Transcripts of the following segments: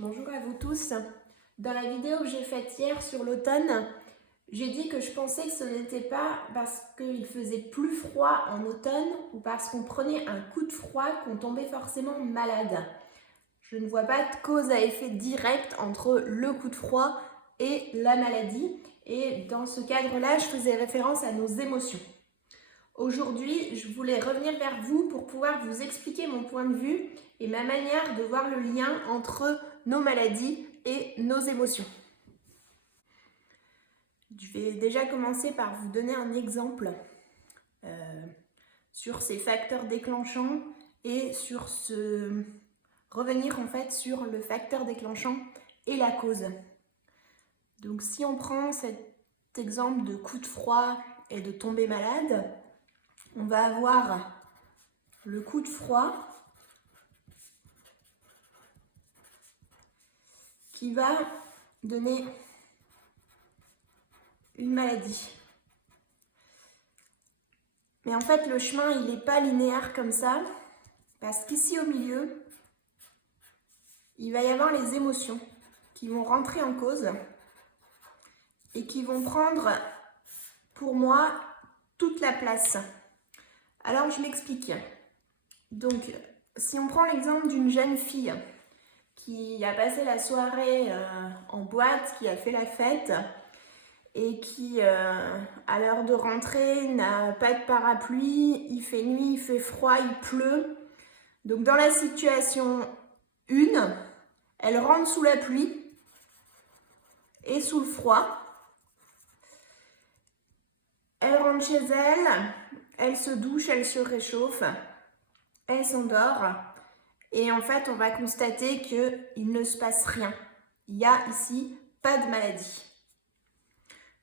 Bonjour à vous tous. Dans la vidéo que j'ai faite hier sur l'automne, j'ai dit que je pensais que ce n'était pas parce qu'il faisait plus froid en automne ou parce qu'on prenait un coup de froid qu'on tombait forcément malade. Je ne vois pas de cause à effet direct entre le coup de froid et la maladie. Et dans ce cadre-là, je faisais référence à nos émotions. Aujourd'hui, je voulais revenir vers vous pour pouvoir vous expliquer mon point de vue et ma manière de voir le lien entre nos maladies et nos émotions. Je vais déjà commencer par vous donner un exemple sur ces facteurs déclenchants et revenir en fait sur le facteur déclenchant et la cause. Donc si on prend cet exemple de coup de froid et de tomber malade, on va avoir le coup de froid qui va donner une maladie. Mais en fait, le chemin, il n'est pas linéaire comme ça, parce qu'ici au milieu, il va y avoir les émotions qui vont rentrer en cause et qui vont prendre, pour moi, toute la place. Alors, je m'explique. Donc, si on prend l'exemple d'une jeune fille qui a passé la soirée en boîte, qui a fait la fête et qui, à l'heure de rentrée, n'a pas de parapluie, il fait nuit, il fait froid, il pleut. Donc, dans la situation 1, elle rentre sous la pluie et sous le froid. Elle rentre chez elle, elle se douche, elle se réchauffe, elle s'endort. Et en fait, on va constater qu'il ne se passe rien. Il n'y a ici pas de maladie.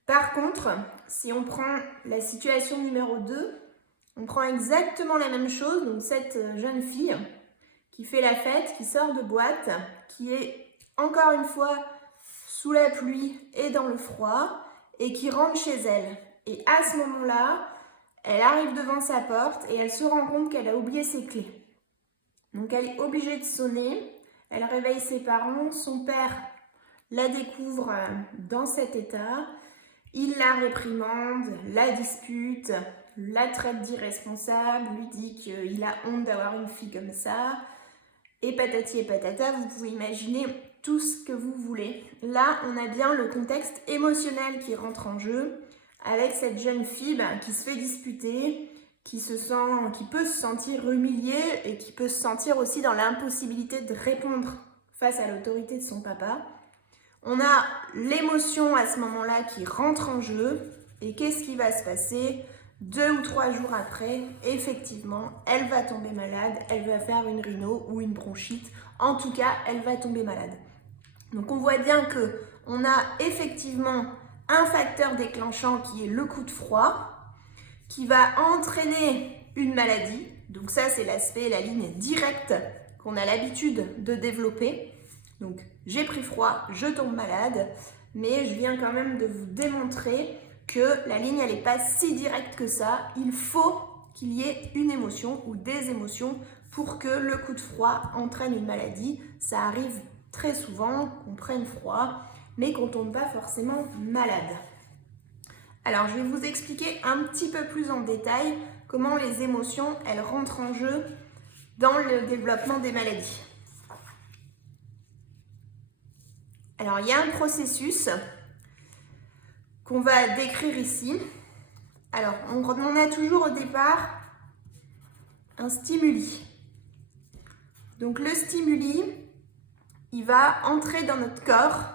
Par contre, si on prend la situation numéro 2, on prend exactement la même chose. Donc cette jeune fille qui fait la fête, qui sort de boîte, qui est encore une fois sous la pluie et dans le froid et qui rentre chez elle. Et à ce moment-là, elle arrive devant sa porte et elle se rend compte qu'elle a oublié ses clés. Donc elle est obligée de sonner, elle réveille ses parents, son père la découvre dans cet état, il la réprimande, la dispute, la traite d'irresponsable, lui dit qu'il a honte d'avoir une fille comme ça, et patati et patata, vous pouvez imaginer tout ce que vous voulez. Là, on a bien le contexte émotionnel qui rentre en jeu, avec cette jeune fille qui se fait disputer, qui peut se sentir humiliée et qui peut se sentir aussi dans l'impossibilité de répondre face à l'autorité de son papa. On a l'émotion à ce moment-là qui rentre en jeu et qu'est-ce qui va se passer 2 ou 3 jours après? Effectivement, elle va tomber malade, elle va faire une rhino ou une bronchite. En tout cas, elle va tomber malade. Donc on voit bien qu'on a effectivement un facteur déclenchant qui est le coup de froid, qui va entraîner une maladie. Donc ça, c'est l'aspect, la ligne directe qu'on a l'habitude de développer. Donc j'ai pris froid, je tombe malade, mais je viens quand même de vous démontrer que la ligne, elle n'est pas si directe que ça. Il faut qu'il y ait une émotion ou des émotions pour que le coup de froid entraîne une maladie. Ça arrive très souvent qu'on prenne froid, mais qu'on ne tombe pas forcément malade. Alors, je vais vous expliquer un petit peu plus en détail comment les émotions, elles rentrent en jeu dans le développement des maladies. Alors, il y a un processus qu'on va décrire ici. Alors, on a toujours au départ un stimuli. Donc, le stimuli, il va entrer dans notre corps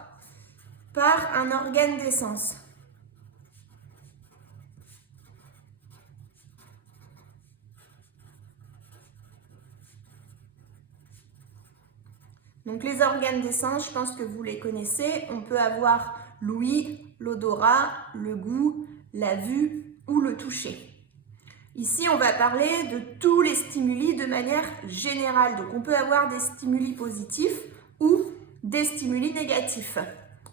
par un organe d'essence. Donc les organes des sens, je pense que vous les connaissez. On peut avoir l'ouïe, l'odorat, le goût, la vue ou le toucher. Ici, on va parler de tous les stimuli de manière générale. Donc on peut avoir des stimuli positifs ou des stimuli négatifs.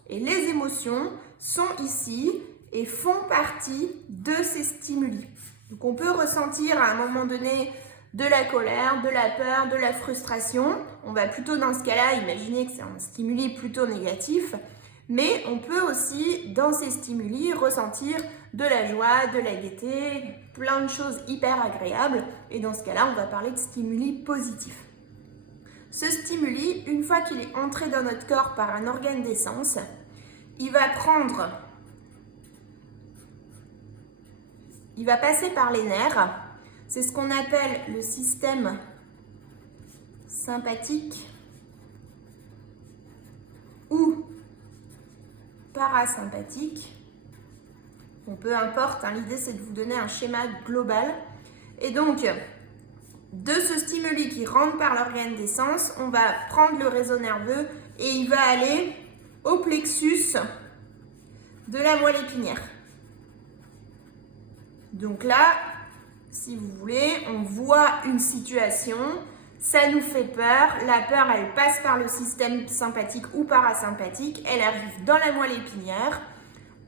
Et les émotions sont ici et font partie de ces stimuli. Donc on peut ressentir à un moment donné de la colère, de la peur, de la frustration. On va plutôt dans ce cas-là imaginer que c'est un stimuli plutôt négatif, mais on peut aussi dans ces stimuli ressentir de la joie, de la gaieté, plein de choses hyper agréables, et dans ce cas-là on va parler de stimuli positifs. Ce stimuli, une fois qu'il est entré dans notre corps par un organe des sens, il va passer par les nerfs. C'est ce qu'on appelle le système sympathique ou parasympathique. Bon, peu importe, hein, l'idée c'est de vous donner un schéma global. Et donc, de ce stimuli qui rentre par l'organe des sens, on va prendre le réseau nerveux et il va aller au plexus de la moelle épinière. Donc là, si vous voulez, on voit une situation, ça nous fait peur, la peur elle passe par le système sympathique ou parasympathique, elle arrive dans la moelle épinière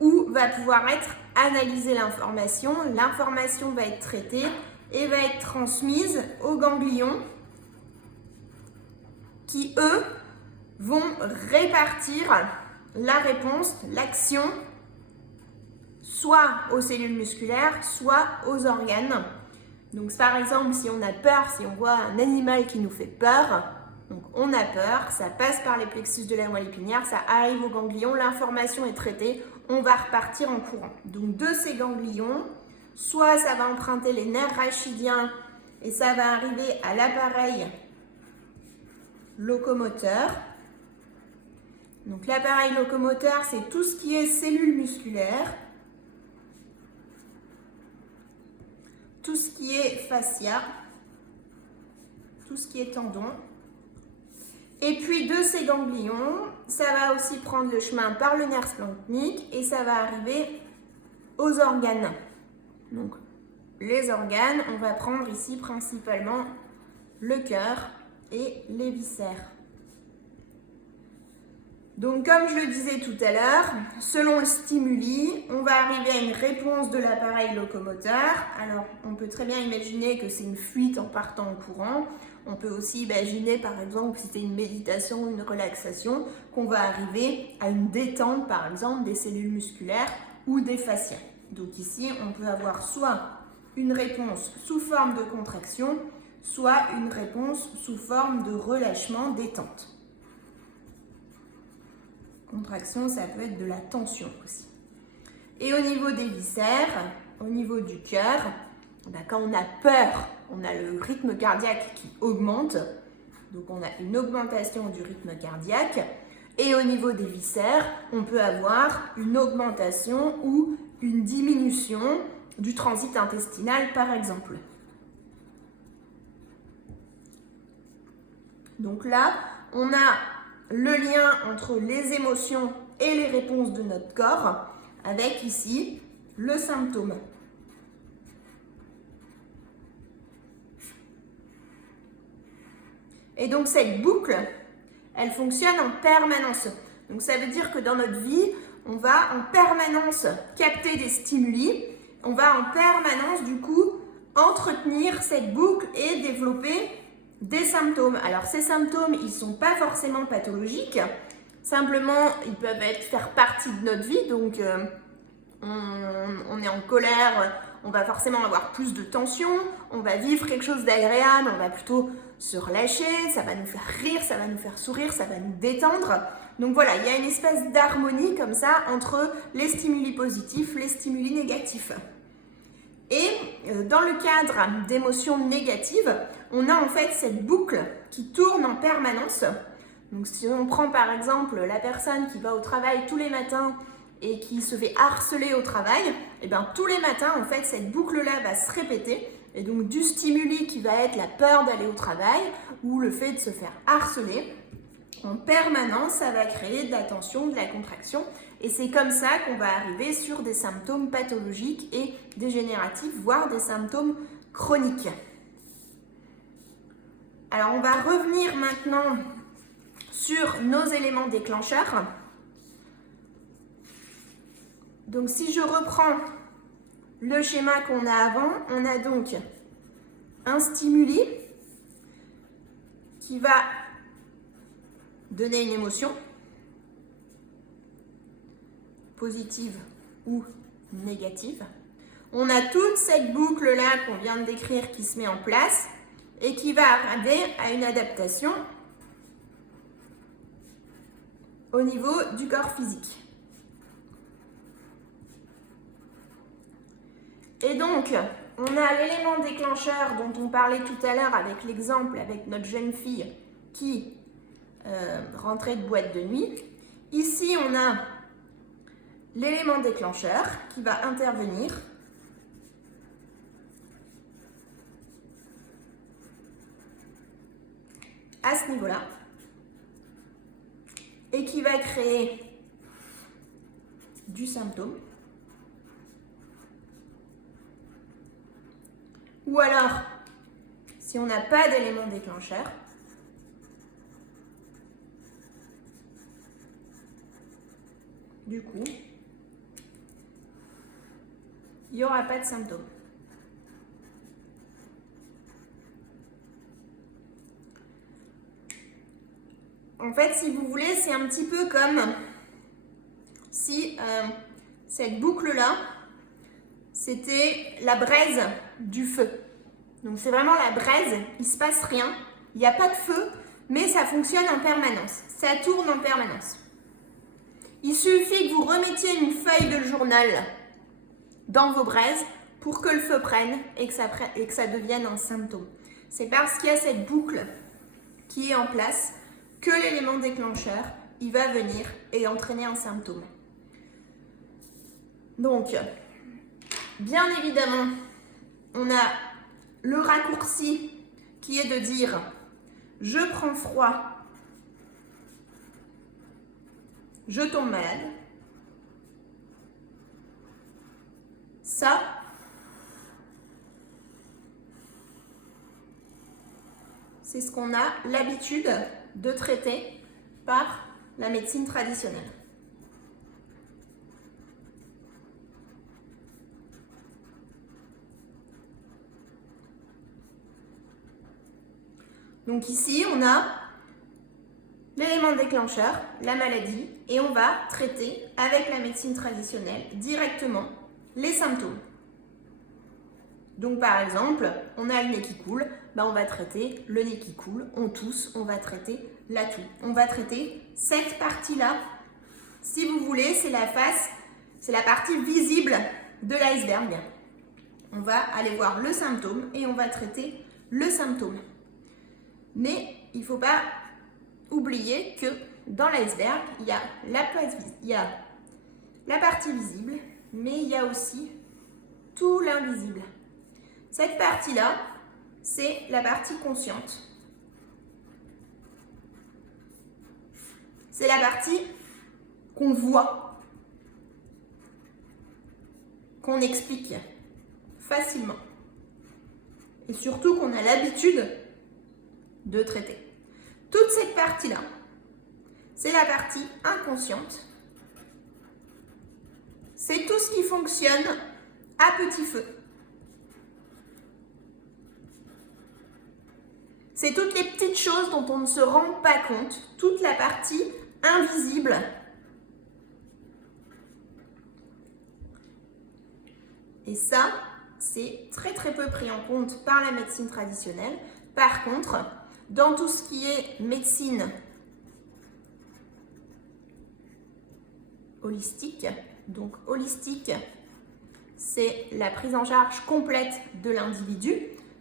où va pouvoir être analysée l'information va être traitée et va être transmise aux ganglions qui eux vont répartir la réponse, l'action, soit aux cellules musculaires, soit aux organes. Donc par exemple, si on a peur, si on voit un animal qui nous fait peur, donc on a peur, ça passe par les plexus de la moelle épinière, ça arrive aux ganglions, l'information est traitée, on va repartir en courant. Donc de ces ganglions, soit ça va emprunter les nerfs rachidiens et ça va arriver à l'appareil locomoteur. Donc l'appareil locomoteur, c'est tout ce qui est cellules musculaires, tout ce qui est fascia, tout ce qui est tendon. Et puis de ces ganglions, ça va aussi prendre le chemin par le nerf splanchnique et ça va arriver aux organes. Donc les organes, on va prendre ici principalement le cœur et les viscères. Donc comme je le disais tout à l'heure, selon le stimuli, on va arriver à une réponse de l'appareil locomoteur. Alors on peut très bien imaginer que c'est une fuite en partant en courant. On peut aussi imaginer par exemple si c'est une méditation, une relaxation, qu'on va arriver à une détente par exemple des cellules musculaires ou des fascias. Donc ici on peut avoir soit une réponse sous forme de contraction, soit une réponse sous forme de relâchement, détente. Contraction, ça peut être de la tension aussi. Et au niveau des viscères, au niveau du cœur, quand on a peur, on a le rythme cardiaque qui augmente. Donc on a une augmentation du rythme cardiaque. Et au niveau des viscères, on peut avoir une augmentation ou une diminution du transit intestinal par exemple. Donc là, on a le lien entre les émotions et les réponses de notre corps, avec ici le symptôme. Et donc cette boucle, elle fonctionne en permanence. Donc ça veut dire que dans notre vie, on va en permanence capter des stimuli, on va en permanence du coup entretenir cette boucle et développer des symptômes. Alors ces symptômes, ils ne sont pas forcément pathologiques, simplement ils peuvent faire partie de notre vie, donc on est en colère, on va forcément avoir plus de tension, on va vivre quelque chose d'agréable, on va plutôt se relâcher, ça va nous faire rire, ça va nous faire sourire, ça va nous détendre. Donc voilà, il y a une espèce d'harmonie comme ça entre les stimuli positifs, les stimuli négatifs. Et dans le cadre d'émotions négatives, on a en fait cette boucle qui tourne en permanence. Donc si on prend par exemple la personne qui va au travail tous les matins et qui se fait harceler au travail, et bien tous les matins en fait cette boucle-là va se répéter. Et donc du stimuli qui va être la peur d'aller au travail ou le fait de se faire harceler, en permanence ça va créer de la tension, de la contraction. Et c'est comme ça qu'on va arriver sur des symptômes pathologiques et dégénératifs, voire des symptômes chroniques. Alors on va revenir maintenant sur nos éléments déclencheurs. Donc si je reprends le schéma qu'on a avant, on a donc un stimuli qui va donner une émotion positive ou négative. On a toute cette boucle-là qu'on vient de décrire qui se met en place et qui va amener à une adaptation au niveau du corps physique. Et donc, on a l'élément déclencheur dont on parlait tout à l'heure avec l'exemple avec notre jeune fille qui rentrait de boîte de nuit. Ici, on a l'élément déclencheur qui va intervenir à ce niveau-là et qui va créer du symptôme. Ou alors, si on n'a pas d'élément déclencheur, du coup, il n'y aura pas de symptômes. En fait, si vous voulez, c'est un petit peu comme si cette boucle-là, c'était la braise du feu. Donc, c'est vraiment la braise, il ne se passe rien, il n'y a pas de feu, mais ça fonctionne en permanence, ça tourne en permanence. Il suffit que vous remettiez une feuille de journal dans vos braises pour que le feu prenne et que ça devienne un symptôme. C'est parce qu'il y a cette boucle qui est en place que l'élément déclencheur, il va venir et entraîner un symptôme. Donc, bien évidemment, on a le raccourci qui est de dire « je prends froid, je tombe malade ». Ça, c'est ce qu'on a l'habitude de traiter par la médecine traditionnelle. Donc ici, on a l'élément déclencheur, la maladie, et on va traiter avec la médecine traditionnelle directement les symptômes. Donc par exemple, on a le nez qui coule, ben on va traiter le nez qui coule, on tousse, on va traiter la toux. On va traiter cette partie-là. Si vous voulez, c'est la face, c'est la partie visible de l'iceberg. On va aller voir le symptôme et on va traiter le symptôme. Mais il ne faut pas oublier que dans l'iceberg, il y a la partie visible, mais il y a aussi tout l'invisible. Cette partie-là, c'est la partie consciente. C'est la partie qu'on voit, qu'on explique facilement. Et surtout qu'on a l'habitude de traiter. Toute cette partie-là, c'est la partie inconsciente. C'est tout ce qui fonctionne à petit feu. C'est toutes les petites choses dont on ne se rend pas compte, toute la partie invisible. Et ça, c'est très très peu pris en compte par la médecine traditionnelle. Par contre, dans tout ce qui est médecine holistique, donc holistique, c'est la prise en charge complète de l'individu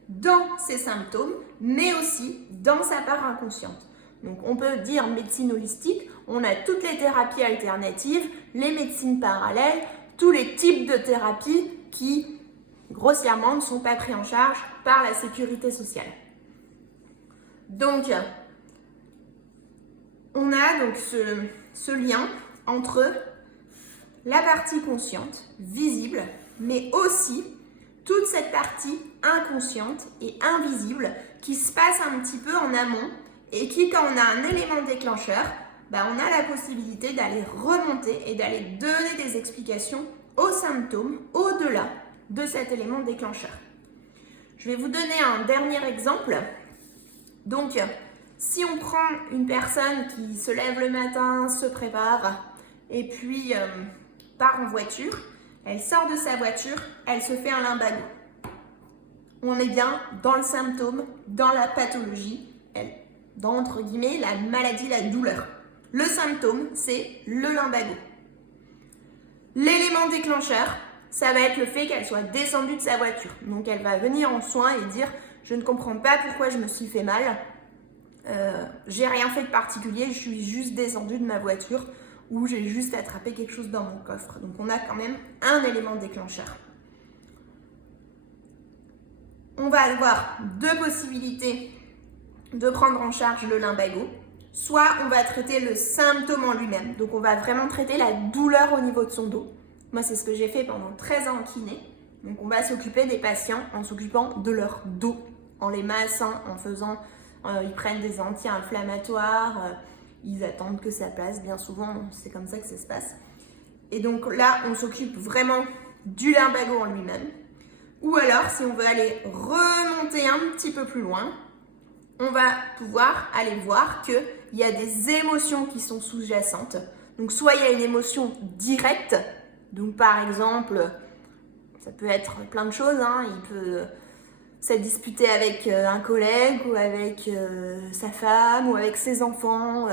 dans ses symptômes, mais aussi dans sa part inconsciente. Donc on peut dire médecine holistique, on a toutes les thérapies alternatives, les médecines parallèles, tous les types de thérapies qui, grossièrement, ne sont pas pris en charge par la sécurité sociale. Donc, on a donc ce lien entre la partie consciente, visible, mais aussi toute cette partie inconsciente et invisible qui se passe un petit peu en amont et qui, quand on a un élément déclencheur, ben on a la possibilité d'aller remonter et d'aller donner des explications aux symptômes au-delà de cet élément déclencheur. Je vais vous donner un dernier exemple. Donc, si on prend une personne qui se lève le matin, se prépare et puis part en voiture, elle sort de sa voiture, elle se fait un lumbago. On est bien dans le symptôme, dans la pathologie, dans entre guillemets la maladie, la douleur. Le symptôme, c'est le lumbago. L'élément déclencheur, ça va être le fait qu'elle soit descendue de sa voiture. Donc elle va venir en soins et dire « Je ne comprends pas pourquoi je me suis fait mal. J'ai rien fait de particulier, je suis juste descendue de ma voiture ou j'ai juste attrapé quelque chose dans mon coffre. » Donc on a quand même un élément déclencheur. On va avoir deux possibilités de prendre en charge le lumbago. Soit on va traiter le symptôme en lui-même. Donc on va vraiment traiter la douleur au niveau de son dos. Moi, c'est ce que j'ai fait pendant 13 ans en kiné. Donc on va s'occuper des patients en s'occupant de leur dos, en les massant, en faisant... ils prennent des anti-inflammatoires, ils attendent que ça passe. Bien souvent, c'est comme ça que ça se passe. Et donc là, on s'occupe vraiment du lumbago en lui-même. Ou alors, si on veut aller remonter un petit peu plus loin, on va pouvoir aller voir qu'il y a des émotions qui sont sous-jacentes. Donc, soit il y a une émotion directe, donc par exemple, ça peut être plein de choses, hein. Il peut s'être disputé avec un collègue ou avec sa femme ou avec ses enfants,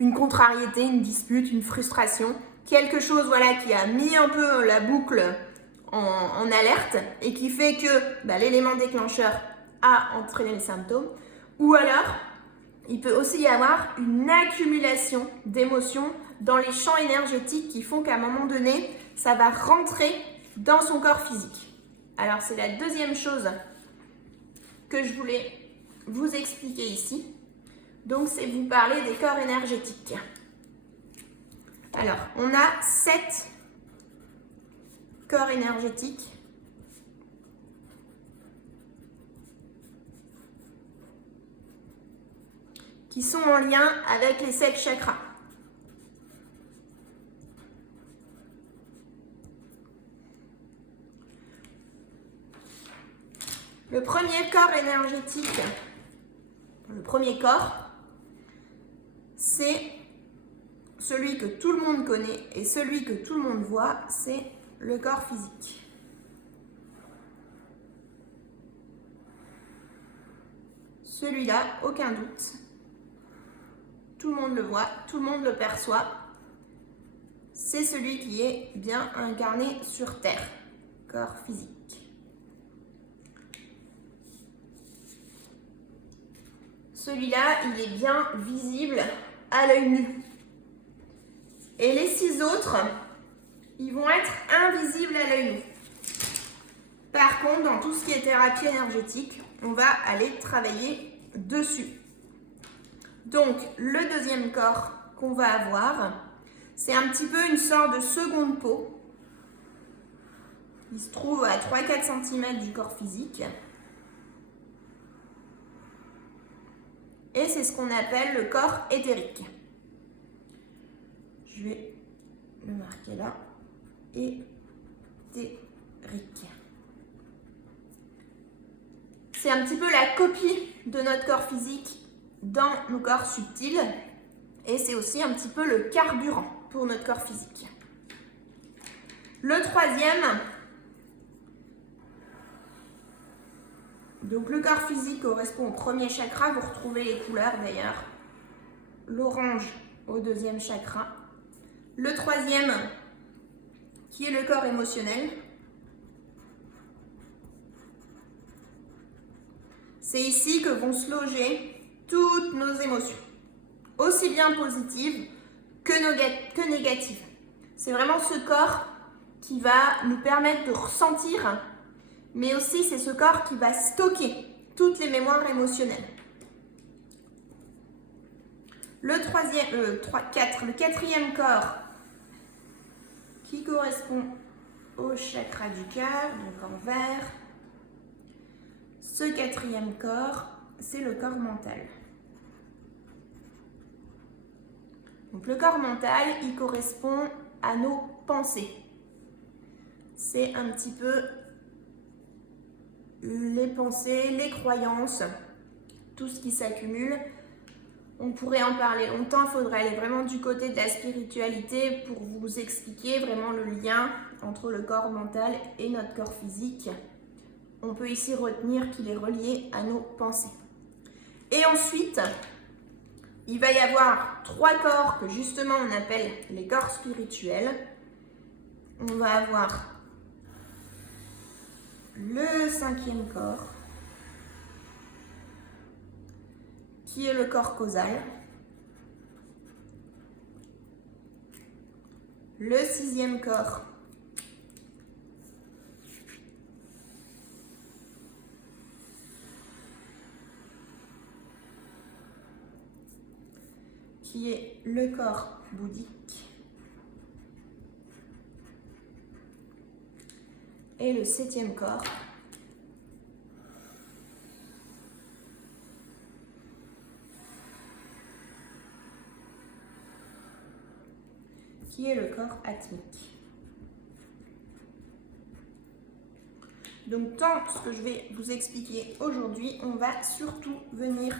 une contrariété, une dispute, une frustration, quelque chose voilà, qui a mis un peu la boucle en alerte et qui fait que l'élément déclencheur a entraîné le symptôme. Ou alors, il peut aussi y avoir une accumulation d'émotions dans les champs énergétiques qui font qu'à un moment donné, ça va rentrer dans son corps physique. Alors, c'est la deuxième chose que je voulais vous expliquer ici. Donc, c'est vous parler des corps énergétiques. Alors, on a 7 corps énergétiques qui sont en lien avec les 7 chakras. Le premier corps énergétique, le premier corps, c'est celui que tout le monde connaît et celui que tout le monde voit, c'est le corps physique. Celui-là, aucun doute. Tout le monde le voit, tout le monde le perçoit. C'est celui qui est bien incarné sur Terre, corps physique. Celui-là, il est bien visible à l'œil nu. Et les 6 autres, ils vont être invisibles à l'œil nu. Par contre, dans tout ce qui est thérapie énergétique, on va aller travailler dessus. Donc, le deuxième corps qu'on va avoir, c'est un petit peu une sorte de seconde peau. Il se trouve à 3-4 cm du corps physique. Et c'est ce qu'on appelle le corps éthérique. Je vais le marquer là. Éthérique. C'est un petit peu la copie de notre corps physique dans nos corps subtils. Et c'est aussi un petit peu le carburant pour notre corps physique. Le troisième, donc le corps physique correspond au premier chakra. Vous retrouvez les couleurs d'ailleurs. L'orange au deuxième chakra. Le troisième, qui est le corps émotionnel. C'est ici que vont se loger toutes nos émotions, aussi bien positives que négatives. C'est vraiment ce corps qui va nous permettre de ressentir, mais aussi c'est ce corps qui va stocker toutes les mémoires émotionnelles. Le quatrième corps qui correspond au chakra du cœur, donc en vert. Ce quatrième corps, c'est le corps mental. Donc le corps mental, il correspond à nos pensées. C'est un petit peu les pensées, les croyances, tout ce qui s'accumule. On pourrait en parler longtemps, il faudrait aller vraiment du côté de la spiritualité pour vous expliquer vraiment le lien entre le corps mental et notre corps physique. On peut ici retenir qu'il est relié à nos pensées. Et ensuite, il va y avoir 3 corps que justement on appelle les corps spirituels. On va avoir le 5e corps, qui est le corps causal. Le 6e corps, qui est le corps bouddhique. Et le 7e corps, qui est le corps atmique. Donc, dans ce que je vais vous expliquer aujourd'hui, on va surtout venir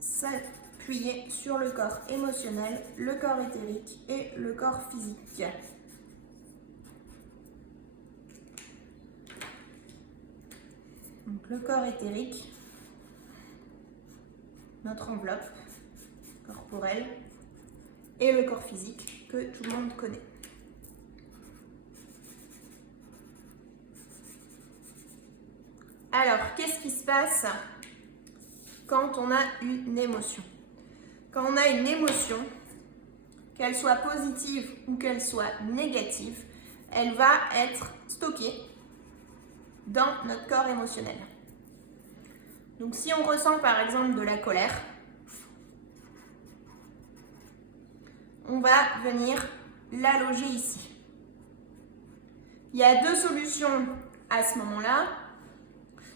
s'appuyer sur le corps émotionnel, le corps éthérique et le corps physique. Donc, le corps éthérique, notre enveloppe corporelle, et le corps physique que tout le monde connaît. Alors, qu'est-ce qui se passe quand on a une émotion? Quand on a une émotion, qu'elle soit positive ou qu'elle soit négative, elle va être stockée dans notre corps émotionnel. Donc, si on ressent par exemple de la colère, on va venir la loger ici. Il y a 2 solutions à ce moment-là.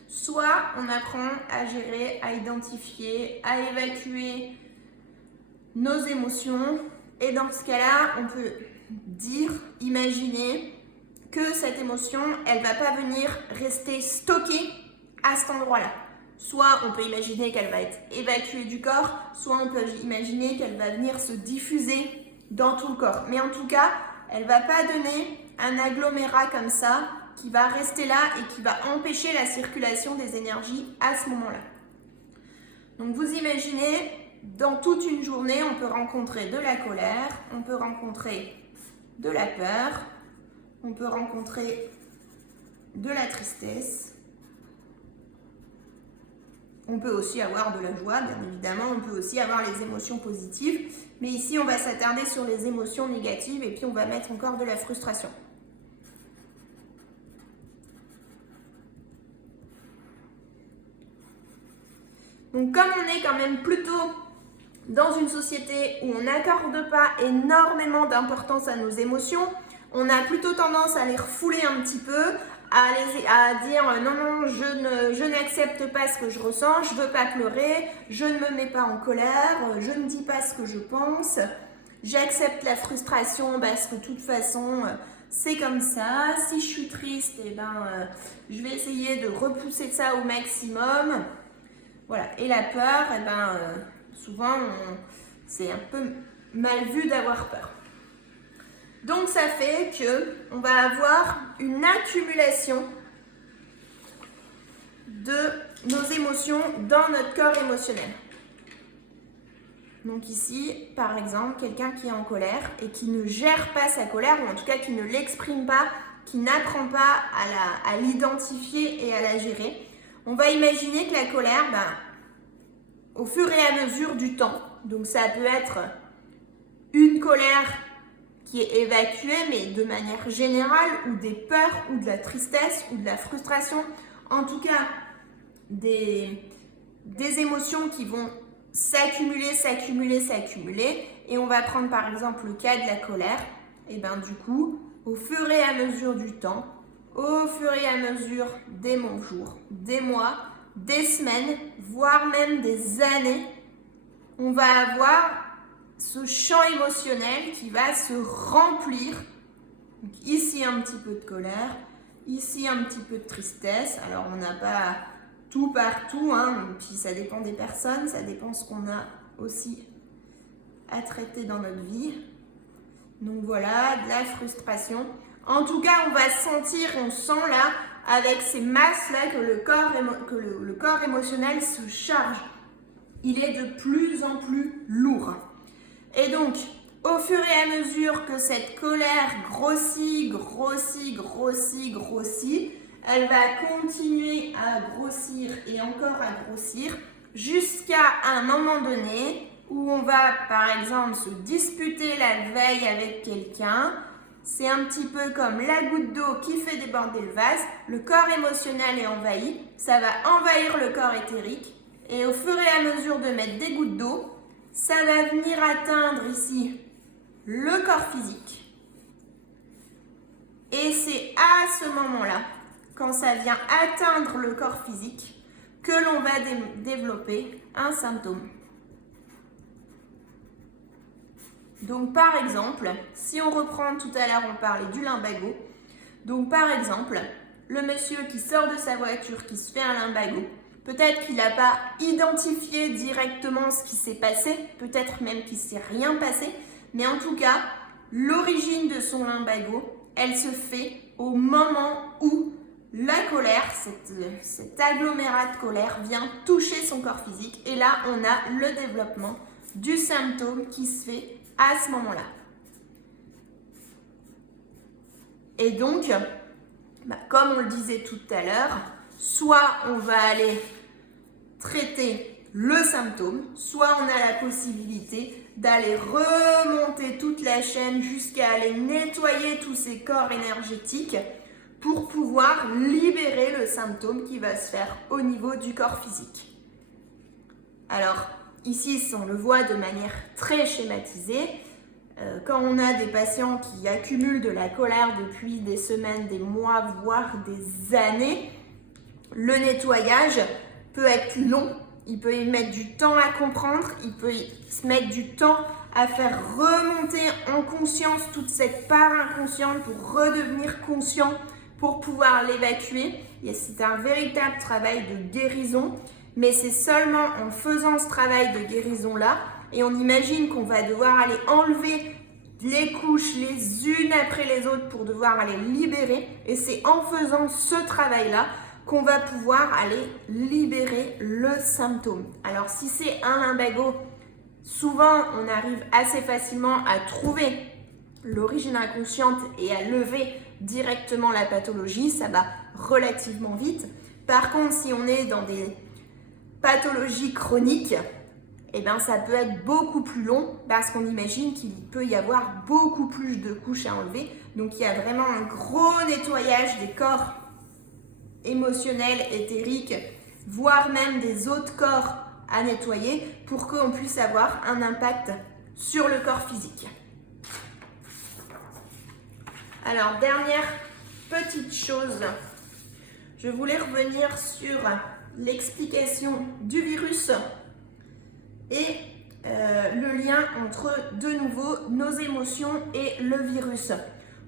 Soit on apprend à gérer, à identifier, à évacuer nos émotions. Et dans ce cas-là, on peut imaginer que cette émotion, elle ne va pas venir rester stockée à cet endroit-là. Soit on peut imaginer qu'elle va être évacuée du corps, soit on peut imaginer qu'elle va venir se diffuser dans tout le corps. Mais en tout cas, elle ne va pas donner un agglomérat comme ça qui va rester là et qui va empêcher la circulation des énergies à ce moment-là. Donc vous imaginez, dans toute une journée, on peut rencontrer de la colère, on peut rencontrer de la peur, on peut rencontrer de la tristesse. On peut aussi avoir de la joie, bien évidemment, on peut aussi avoir les émotions positives, mais ici on va s'attarder sur les émotions négatives et puis on va mettre encore de la frustration. Donc comme on est quand même plutôt dans une société où on n'accorde pas énormément d'importance à nos émotions, on a plutôt tendance à les refouler un petit peu, à dire non, je n'accepte pas ce que je ressens, je ne veux pas pleurer, je ne me mets pas en colère, je ne dis pas ce que je pense, j'accepte la frustration parce que de toute façon c'est comme ça, si je suis triste, je vais essayer de repousser ça au maximum. Voilà. Et la peur, souvent c'est un peu mal vu d'avoir peur. Donc ça fait qu'on va avoir une accumulation de nos émotions dans notre corps émotionnel. Donc ici, par exemple, quelqu'un qui est en colère et qui ne gère pas sa colère, ou en tout cas qui ne l'exprime pas, qui n'apprend pas à l'identifier et à la gérer, on va imaginer que la colère, au fur et à mesure du temps, donc ça peut être une colère qui est évacuée, mais de manière générale, ou des peurs, ou de la tristesse, ou de la frustration, en tout cas des émotions qui vont s'accumuler, et on va prendre par exemple le cas de la colère, et du coup, au fur et à mesure du temps, au fur et à mesure des jours, des mois, des semaines, voire même des années, on va avoir ce champ émotionnel qui va se remplir. Donc ici un petit peu de colère, Ici, un petit peu de tristesse. Alors, on n'a pas tout partout, hein. Puis ça dépend des personnes, ça dépend ce qu'on a aussi à traiter dans notre vie. Donc voilà, de la frustration. En tout cas, on va sentir, on sent là, avec ces masses-là, que le corps émotionnel se charge. Il est de plus en plus lourd. Et donc, au fur et à mesure que cette colère grossit, elle va continuer à grossir et encore à grossir jusqu'à un moment donné où on va, par exemple, se disputer la veille avec quelqu'un. C'est un petit peu comme la goutte d'eau qui fait déborder le vase. Le corps émotionnel est envahi. Ça va envahir le corps éthérique. Et au fur et à mesure de mettre des gouttes d'eau, ça va venir atteindre ici le corps physique. Et c'est à ce moment-là, quand ça vient atteindre le corps physique, que l'on va développer un symptôme. Donc par exemple, si on reprend tout à l'heure, on parlait du lumbago. Donc par exemple, le monsieur qui sort de sa voiture, qui se fait un lumbago, peut-être qu'il n'a pas identifié directement ce qui s'est passé, peut-être même qu'il ne s'est rien passé, mais en tout cas, l'origine de son lumbago, elle se fait au moment où la colère, cet agglomérat de colère vient toucher son corps physique. Et là, on a le développement du symptôme qui se fait à ce moment-là. Et donc, comme on le disait tout à l'heure, soit on va aller traiter le symptôme, soit on a la possibilité d'aller remonter toute la chaîne jusqu'à aller nettoyer tous ces corps énergétiques pour pouvoir libérer le symptôme qui va se faire au niveau du corps physique. Alors, ici, on le voit de manière très schématisée. Quand on a des patients qui accumulent de la colère depuis des semaines, des mois, voire des années, le nettoyage peut être long, il peut y mettre du temps à comprendre, il peut se mettre du temps à faire remonter en conscience toute cette part inconsciente pour redevenir conscient, pour pouvoir l'évacuer. Et c'est un véritable travail de guérison, mais c'est seulement en faisant ce travail de guérison-là, et on imagine qu'on va devoir aller enlever les couches les unes après les autres pour devoir aller libérer, et c'est en faisant ce travail-là qu'on va pouvoir aller libérer le symptôme. Alors si c'est un lumbago, souvent on arrive assez facilement à trouver l'origine inconsciente et à lever directement la pathologie, ça va relativement vite. Par contre, si on est dans des pathologies chroniques, eh bien, ça peut être beaucoup plus long parce qu'on imagine qu'il peut y avoir beaucoup plus de couches à enlever. Donc, il y a vraiment un gros nettoyage des corps émotionnels, éthériques, voire même des autres corps à nettoyer pour qu'on puisse avoir un impact sur le corps physique. Alors, dernière petite chose, je voulais revenir sur l'explication du virus et le lien entre, de nouveau, nos émotions et le virus.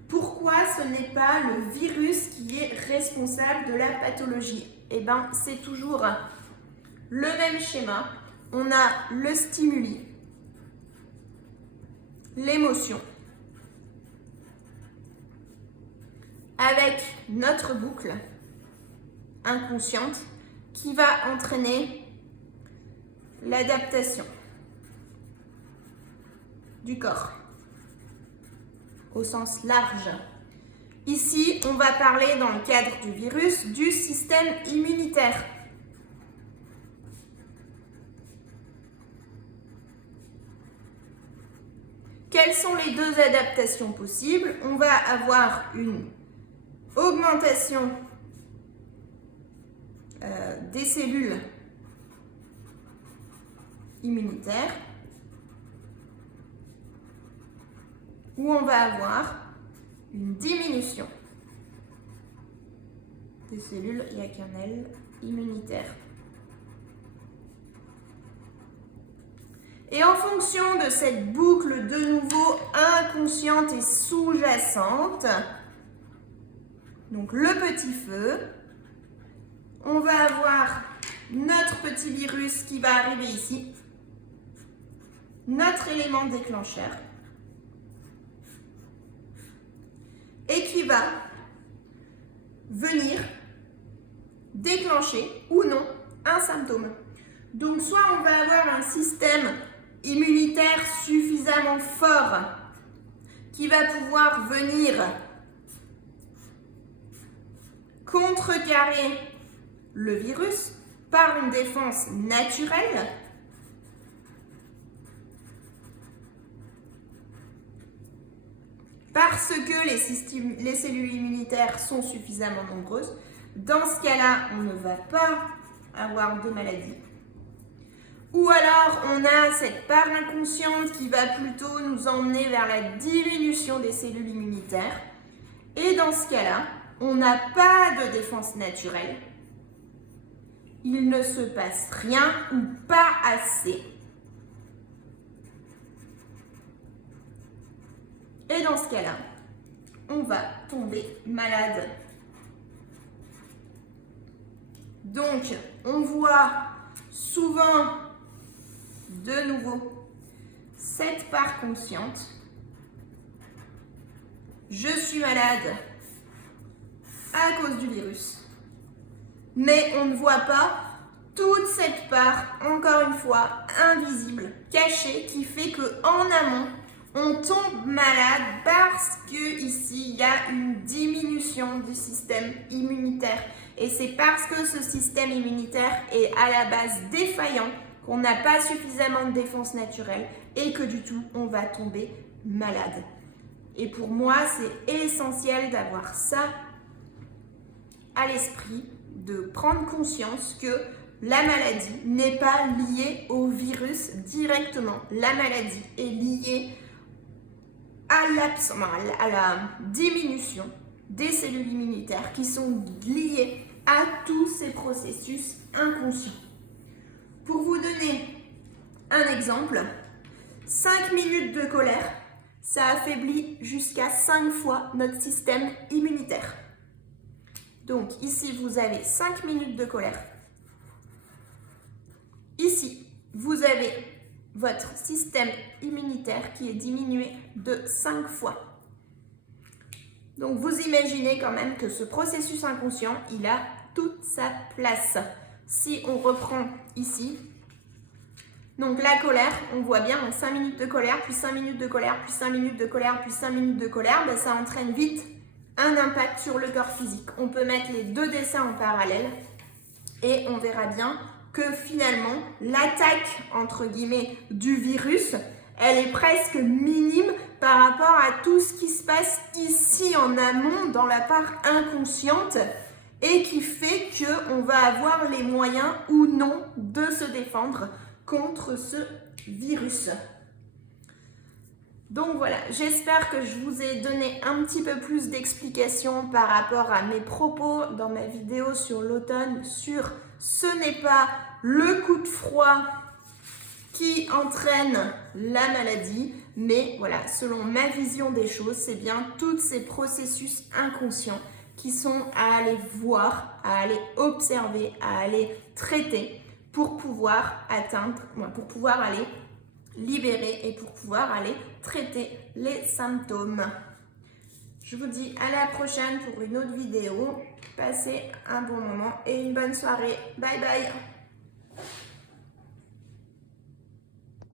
Pourquoi ce n'est pas le virus qui est responsable de la pathologie? Eh bien, c'est toujours le même schéma. On a le stimuli, l'émotion, avec notre boucle inconsciente qui va entraîner l'adaptation du corps au sens large. Ici, on va parler dans le cadre du virus du système immunitaire. Quelles sont les deux adaptations possibles? On va avoir une augmentation des cellules immunitaires, où on va avoir une diminution des cellules, il n'y a qu'un L, immunitaires. Et en fonction de cette boucle de nouveau inconsciente et sous-jacente, Donc le petit feu, on va avoir notre petit virus qui va arriver ici, notre élément déclencheur, et qui va venir déclencher ou non un symptôme. Donc soit on va avoir un système immunitaire suffisamment fort qui va pouvoir venir contrecarrer le virus par une défense naturelle, parce que les cellules immunitaires sont suffisamment nombreuses. Dans ce cas-là, on ne va pas avoir de maladie. Ou alors, on a cette part inconsciente qui va plutôt nous emmener vers la diminution des cellules immunitaires. Et dans ce cas-là, on n'a pas de défense naturelle. Il ne se passe rien ou pas assez. Et dans ce cas-là, on va tomber malade. Donc, on voit souvent, de nouveau, cette part consciente. Je suis malade à cause du virus. Mais on ne voit pas toute cette part, encore une fois, invisible, cachée, qui fait qu'en amont, on tombe malade parce que ici, il y a une diminution du système immunitaire. Et c'est parce que ce système immunitaire est à la base défaillant qu'on n'a pas suffisamment de défense naturelle et que du tout, on va tomber malade. Et pour moi, c'est essentiel d'avoir ça à l'esprit, de prendre conscience que la maladie n'est pas liée au virus directement. La maladie est liée à la diminution des cellules immunitaires qui sont liées à tous ces processus inconscients. Pour vous donner un exemple, 5 minutes de colère, ça affaiblit jusqu'à 5 fois notre système immunitaire. Donc ici, vous avez 5 minutes de colère. Ici, vous avez votre système immunitaire qui est diminué de 5 fois. Donc vous imaginez quand même que ce processus inconscient, il a toute sa place. Si on reprend ici, donc la colère, on voit bien, 5 minutes de colère, puis 5 minutes de colère, puis 5 minutes de colère, puis 5 minutes de colère, ben ça entraîne vite un impact sur le corps physique. On peut mettre les deux dessins en parallèle et on verra bien que finalement, l'attaque, entre guillemets, du virus, elle est presque minime par rapport à tout ce qui se passe ici en amont, dans la part inconsciente, et qui fait qu'on va avoir les moyens ou non de se défendre contre ce virus. Donc voilà, j'espère que je vous ai donné un petit peu plus d'explications par rapport à mes propos dans ma vidéo sur l'automne, sur ce n'est pas le coup de froid qui entraîne la maladie, mais voilà, selon ma vision des choses, c'est bien tous ces processus inconscients qui sont à aller voir, à aller observer, à aller traiter pour pouvoir atteindre, pour pouvoir aller libérer et pour pouvoir aller traiter les symptômes. Je vous dis à la prochaine pour une autre vidéo. Passez un bon moment et une bonne soirée. Bye bye.